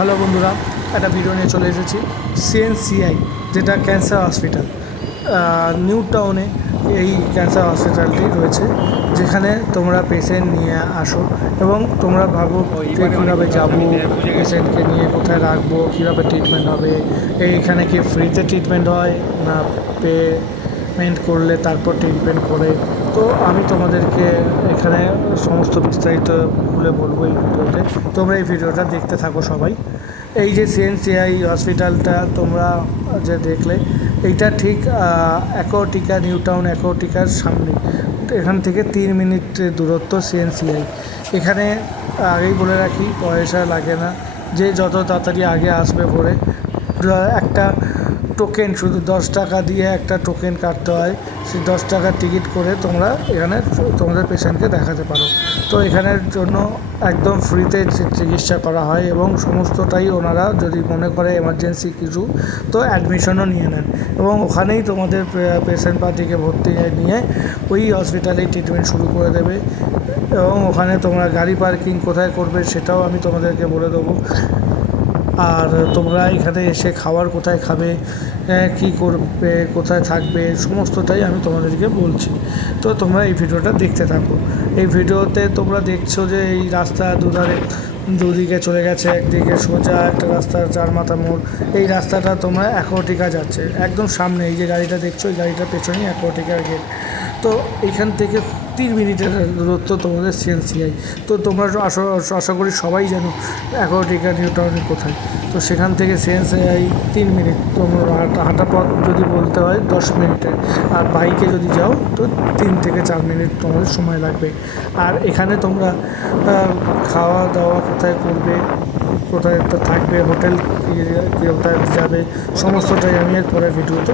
Hello বন্ধুরা একটা video নিয়ে চলে এসেছি। সিএনসিআই যেটা ক্যান্সার হসপিটাল নিউ টাউনে এই ক্যান্সার হসপিটালটি রয়েছে যেখানে তোমরা পেশেন্ট নিয়ে আসো এবং তোমরা ভাবো যে কীভাবে যাব পেশেন্টকে নিয়ে কোথায় রাখব কীভাবে ট্রিটমেন্ট হবে এইখানে কি ফ্রিতে ট্রিটমেন্ট হয় না পেমেন্ট করলে, তারপর ট্রিটমেন্ট করে। তো আমি তোমাদেরকে এখানে সমস্ত বিস্তারিত খুলে বলব এই ভিডিওতে। তোমরা এই ভিডিওটা দেখতে থাকো সবাই। এই যে সিএনসিআই হসপিটালটা তোমরা যে দেখলে, এইটা ঠিক অ্যাকোটিকা নিউ টাউন অ্যাকোটিকার সামনে। এখান থেকে তিন মিনিট দূরত্ব সিএনসিআই এখানে আগেই বলে রাখি, পয়সা লাগে না। যে যত তাড়াতাড়ি আগে আসবে পরে একটা টোকেন শুধু দশ টাকা দিয়ে একটা টোকেন কাটতে হয়। সেই দশ টাকার টিকিট করে তোমরা এখানে তোমাদের পেশেন্টকে দেখাতে পারো। তো এখানের জন্য একদম ফ্রিতে চিকিৎসা করা হয় এবং সমস্তটাই ওনারা যদি মনে করে এমার্জেন্সি কিছু, তো অ্যাডমিশনও নিয়ে নেন। এবং ওখানেই তোমাদের পেশেন্ট পার্টিকে ভর্তি নিয়ে ওই হসপিটালেই ট্রিটমেন্ট শুরু করে দেবে। এবং ওখানে তোমরা গাড়ি পার্কিং কোথায় করবে সেটাও আমি তোমাদেরকে বলে দেবো। আর তোমরা এখানে এসে খাবার কোথায় খাবে কী করবে, কোথায় থাকবে, সমস্তটাই আমি তোমাদেরকে বলছি। তো তোমরা এই ভিডিওটা দেখতে থাকো। এই ভিডিওতে তোমরা দেখছ যে এই রাস্তা দুধারে দুদিকে চলে গেছে, একদিকে সোজা একটা রাস্তা, চার মাথা মোড়। এই রাস্তাটা তোমরা অ্যাকোয়াটিকা যাচ্ছে, একদম সামনে। এই যে গাড়িটা দেখছ, এই গাড়িটার পেছনেই অ্যাকোয়াটিকার গেট। তো এখান থেকে তিন মিনিটের দূরত্ব তোমাদের সিএনসিআই তো তোমরা আশা আশা করি সবাই জানো অ্যাকোয়াটিকা নিউ টাউনের কোথায়। তো সেখান থেকে সিএনসিআই তিন মিনিট, তোমরা হাঁটা পথ যদি বলতে হয় দশ মিনিটে আর বাইকে যদি যাও তো তিন থেকে চার মিনিট তোমাদের সময় লাগবে। আর এখানে তোমরা খাওয়া দাওয়া কোথায় করবে, কোথায় থাকবে, হোটেল কোথায় যাবে, সমস্তটাই আমি এর পরের ভিডিওতে